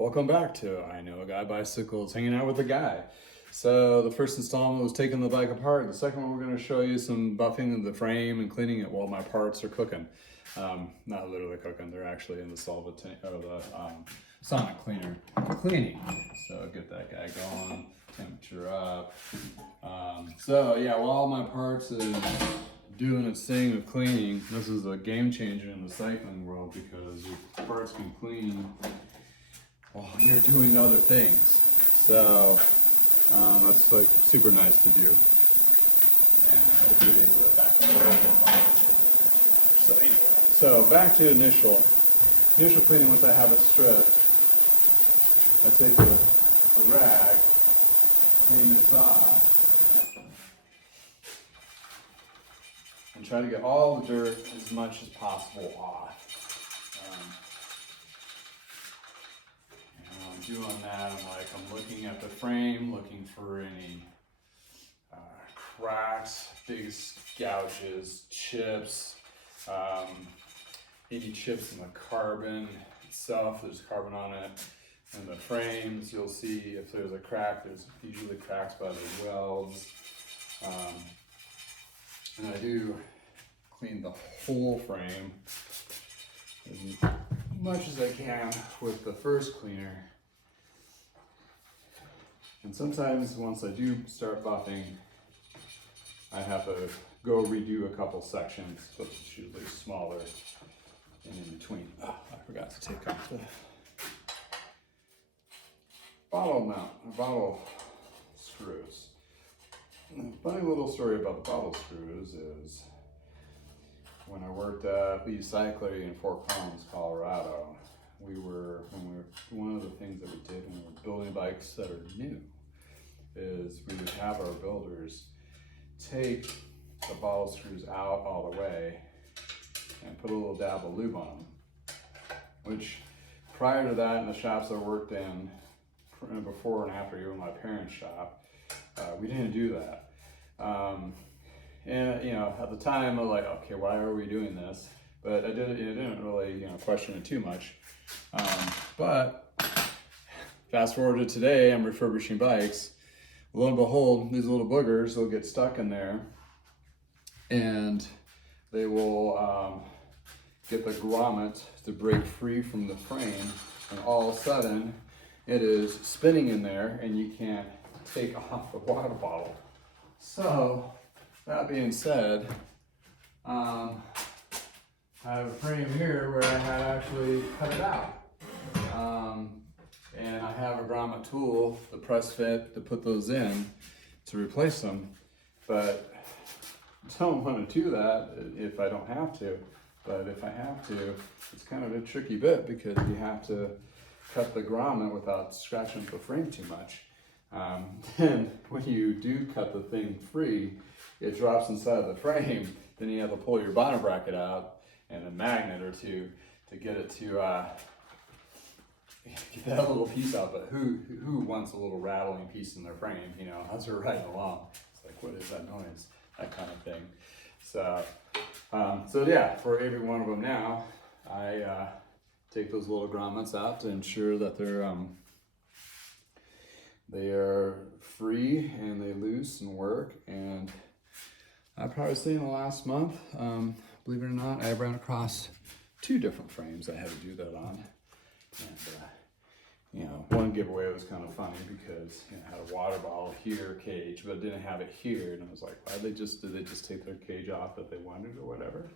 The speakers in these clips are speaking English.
Welcome back to I Know a Guy Bicycles, hanging out with a guy. So the first installment was taking the bike apart. The second one, we're going to show you some buffing of the frame and cleaning it while my parts are cooking. Not literally cooking, they're actually in the solvent or the sonic cleaner for cleaning. So get that guy going, temperature up. So yeah, while my parts is doing its thing of cleaning, this is a game changer in the cycling world because your parts can clean while you're doing other things. So that's like super nice to do. And hopefully the back so anyway, so back to initial cleaning. Once I have it stripped, I take a rag, clean this off, and try to get all the dirt as much as possible off. Doing that, I'm looking at the frame, looking for any cracks, big gouges, chips, any chips in the carbon itself. There's carbon on it. And the frames, you'll see if there's a crack, there's usually cracks by the welds. And I do clean the whole frame as much as I can with the first cleaner. And sometimes once I do start buffing, I have to go redo a couple sections, but it's usually smaller and in between. Oh, I forgot to take off the bottle screws. And a funny little story about the bottle screws is when I worked at Cyclery in Fort Collins, Colorado, one of the things that we did when we were building bikes that are new is we would have our builders take the bottle screws out all the way and put a little dab of lube on them, which prior to that in the shops I worked in, before and after even my parents' shop, we didn't do that. And at the time I was like, okay, why are we doing this? But I didn't really question it too much. But fast forward to today, I'm refurbishing bikes. Lo and behold, these little boogers will get stuck in there, and they will get the grommet to break free from the frame, and all of a sudden, it is spinning in there, and you can't take off the water bottle. So, that being said, I have a frame here where I had actually cut it out. And I have a grommet tool, the press fit, to put those in to replace them. But I don't want to do that if I don't have to. But if I have to, it's kind of a tricky bit because you have to cut the grommet without scratching the frame too much. Then when you do cut the thing free, it drops inside the frame. Then you have to pull your bottom bracket out and a magnet or two to get it to get that little piece out. But who wants a little rattling piece in their frame, as we're riding along? It's like, what is that noise? That kind of thing. So yeah, for every one of them now, I take those little grommets out to ensure that they are free and they loose and work. And I probably say in the last month, believe it or not, I ran across 2 different frames I had to do that on. And, one giveaway was kind of funny because it had a water bottle here, cage, but it didn't have it here. And I was like, did they just take their cage off that they wanted or whatever?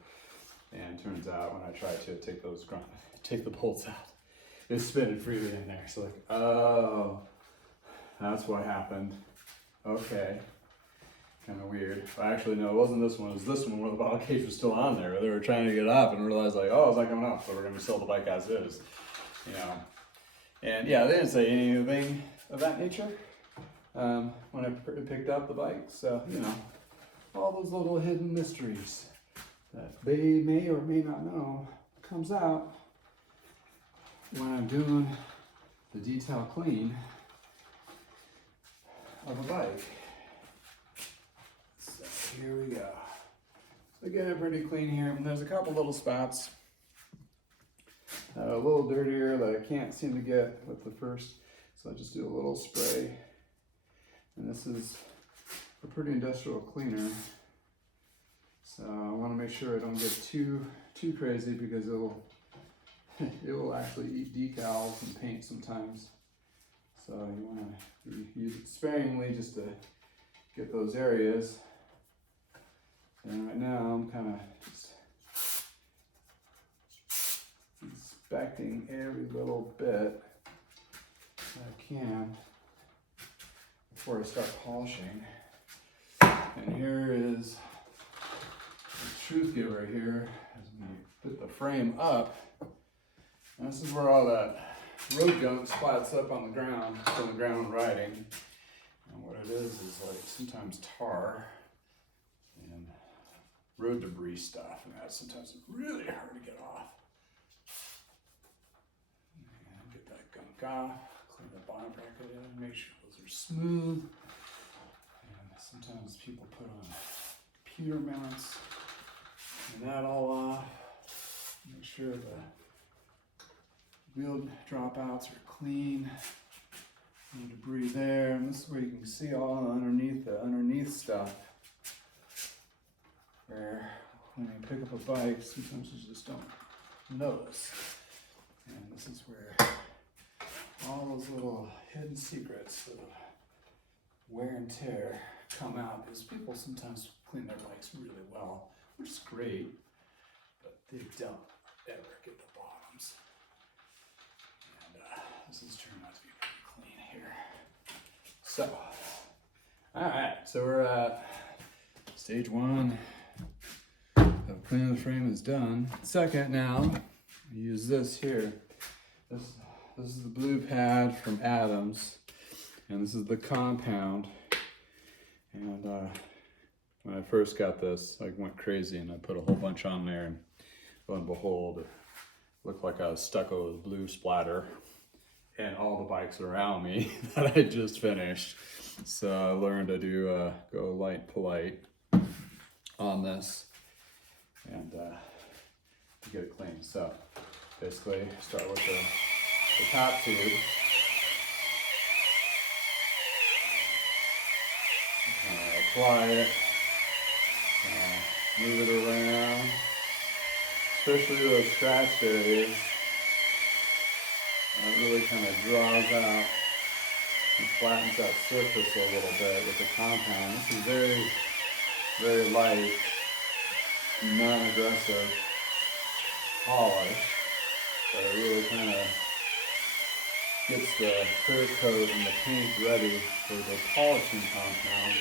And turns out when I tried to take the bolts out, it's spinning freely in there. So like, oh, that's what happened. Okay. Kind of weird. But actually, no, it wasn't this one. It was this one where the bottle cage was still on there. They were trying to get it off and realized like, oh, it's not coming off, so we're going to sell the bike as is. And yeah, they didn't say anything of that nature when I picked up the bike. So, all those little hidden mysteries that they may or may not know comes out when I'm doing the detail clean of a bike. So here we go. So getting it pretty clean here. And there's a couple little spots a little dirtier that I can't seem to get with the first. So I just do a little spray. And this is a pretty industrial cleaner. So I want to make sure I don't get too crazy because it will actually eat decals and paint sometimes. So you want to use it sparingly just to get those areas. And right now I'm kind of just inspecting every little bit that I can before I start polishing. And here is the truth giver here as we put the frame up. And this is where all that road gunk splats up on the ground from the ground riding. And what it is like sometimes tar and road debris stuff, and that's sometimes really hard to get off. And get that gunk off, clean the bottom bracket in, make sure those are smooth. And sometimes people put on computer mounts, and that all off. Make sure the wheel dropouts are clean. No debris there, and this is where you can see all the underneath stuff. Where when you pick up a bike, sometimes you just don't notice. And this is where all those little hidden secrets of wear and tear come out, because people sometimes clean their bikes really well, which is great, but they don't ever get the bottoms. And this has turned out to be pretty clean here. So, all right, so we're at stage one of cleaning the frame is done. Second, now we use this here. This is the blue pad from Adams, and this is the compound. And when I first got this, I went crazy and I put a whole bunch on there, and lo and behold, it looked like I was stucco with blue splatter and all the bikes around me that I just finished. So I learned to do go light polite on this and to get it clean. So basically start with the top tube. Apply it, move it around, especially those scratch areas. It really kind of draws out and flattens that surface a little bit with the compound. This is very, very light, non-aggressive polish, but it really kind of gets the clear coat and the paint ready for the polishing compound.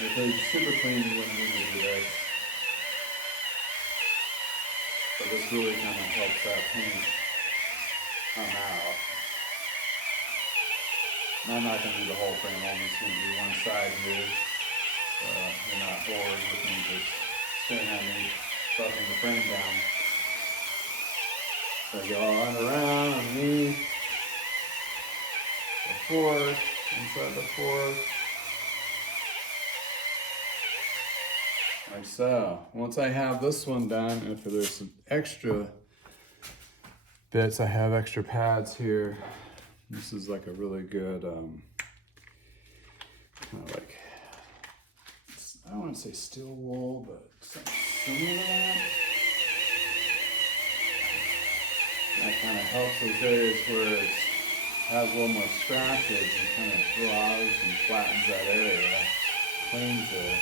If it was super clean, you wouldn't need to do this. But this really kind of helps that paint come out. And I'm not going to do the whole frame, I'm just going to do one side here. You're not bored with me just staring at me buffing the frame down. So go on around, underneath, the fork, inside the fork. Like so. Once I have this one done, if there's some extra bits, I have extra pads here. This is like a really good, kind of like, I don't want to say steel wool, but something similar to that. That kind of helps those areas where it has a little more scratches and kind of draws and flattens that area, cleans it.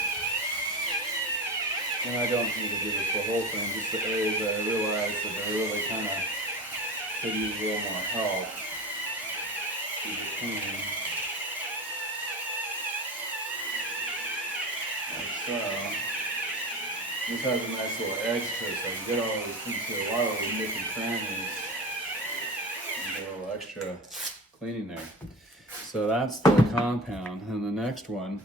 And I don't need to do this the whole thing, just the areas that I realize that they really kind of could use a little more help to be clean. Like so. This has a nice little edge to it, so I can get all those things here, a lot of those nick and crannies, and get a little extra cleaning there. So that's the compound, and the next one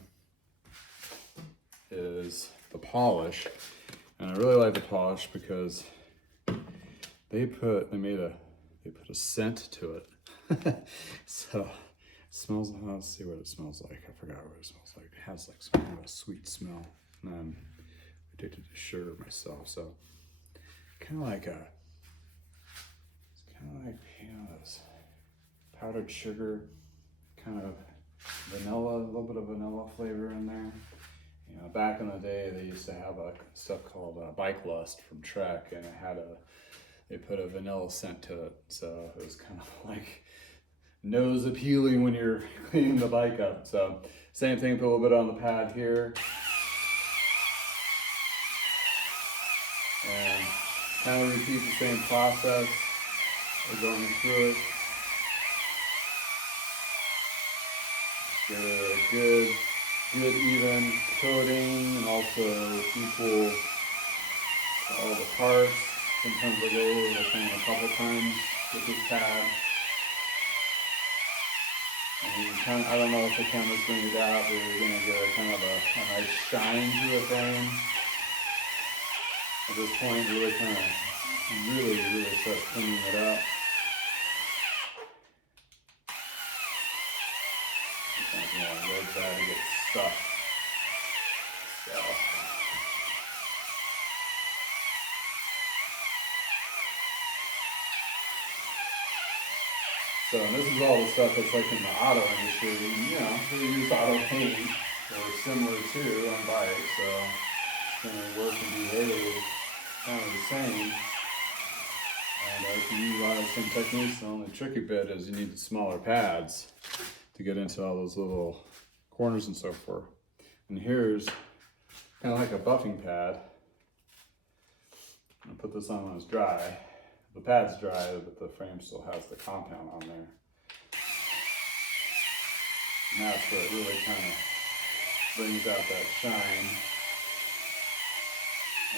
is the polish. And I really like the polish because they put a scent to it. So it smells, let's see what it smells like. I forgot what it smells like. It has like some kind of a sweet smell. And I'm addicted to sugar myself, so kind of like a kind of like, this powdered sugar, kind of vanilla, a little bit of vanilla flavor in there. Back in the day, they used to have stuff called Bike Lust from Trek, and they put a vanilla scent to it. So it was kind of like nose appealing when you're cleaning the bike up. So same thing, put a little bit on the pad here. And kind of repeat the same process. We're going through it. Get a good even coating, and also equal to all the parts. Sometimes I go over the thing a couple times with this pad. And you kind of, I don't know if the camera's bring it out, but you're going to get a kind of a nice shine to the frame. At this point, really kind of really start cleaning it up. Sometimes you want to bad to get stuck. So this is all the stuff that's like in the auto industry. They use auto paint or similar to on bikes, so it's going to work and behave kind of the same. And you can use a lot of the same techniques. The only tricky bit is you need the smaller pads to get into all those little corners and so forth. And here's kind of like a buffing pad. I'll put this on when it's dry. The pad's dry, but the frame still has the compound on there. And that's where it really kind of brings out that shine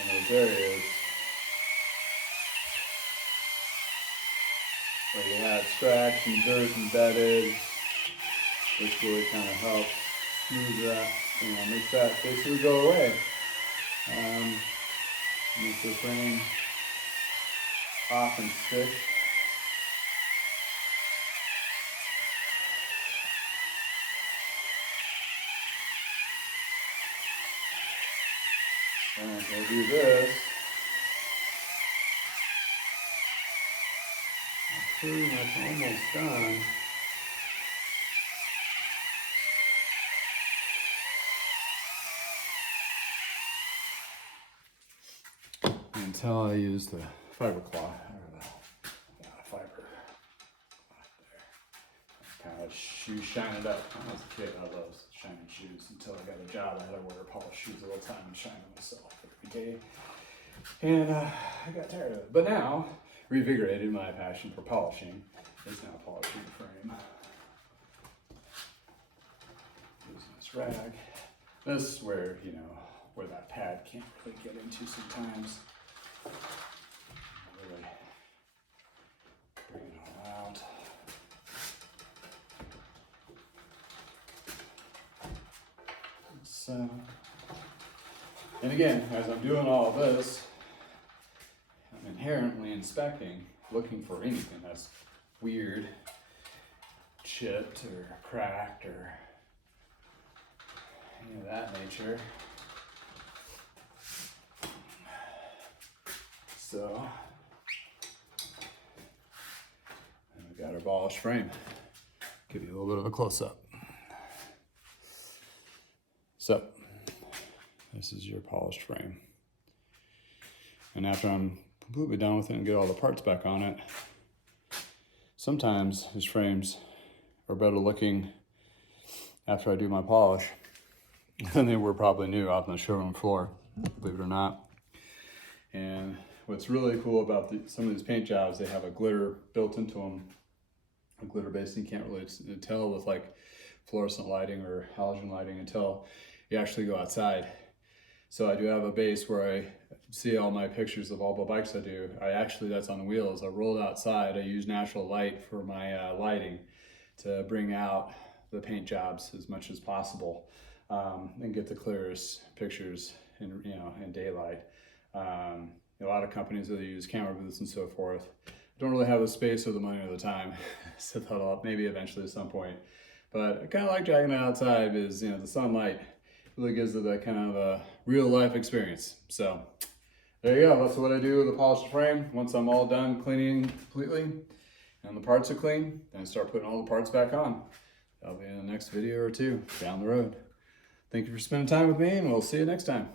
in those areas where you had scratch and dirt embedded, which really kind of helps smooth that, makes that basically go away. Makes the frame off and stick. And we'll do this. I'm pretty much almost done. Until I use the fiber cloth, or the fiber cloth there. Kind of shine it up. When I was a kid, I loved shining shoes until I got a job. I had to wear polished shoes all the time and shine them myself every day. And I got tired of it. But now, revigorated, my passion for polishing is now polishing the frame. Using this rag. This is where, where that pad can't really get into sometimes. Really bring it all out. So, and again, as I'm doing all this, I'm inherently inspecting, looking for anything that's weird, chipped or cracked or any of that nature. So, and we've got our polished frame. Give you a little bit of a close-up. So, this is your polished frame. And after I'm completely done with it and get all the parts back on it, sometimes these frames are better looking after I do my polish than they were probably new out on the showroom floor, believe it or not. And what's really cool about some of these paint jobs, they have a glitter built into them, a glitter base. You can't really tell with like fluorescent lighting or halogen lighting until you actually go outside. So I do have a base where I see all my pictures of all the bikes I do. That's on wheels. I rolled outside. I use natural light for my lighting to bring out the paint jobs as much as possible and get the clearest pictures in daylight. A lot of companies that use camera booths and so forth don't really have the space or the money or the time. So that'll maybe eventually at some point. But I kind of like dragging it outside because the sunlight really gives it that kind of a real life experience. So there you go. That's what I do with the polished frame. Once I'm all done cleaning completely and the parts are clean, then I start putting all the parts back on. That'll be in the next video or two down the road. Thank you for spending time with me, and we'll see you next time.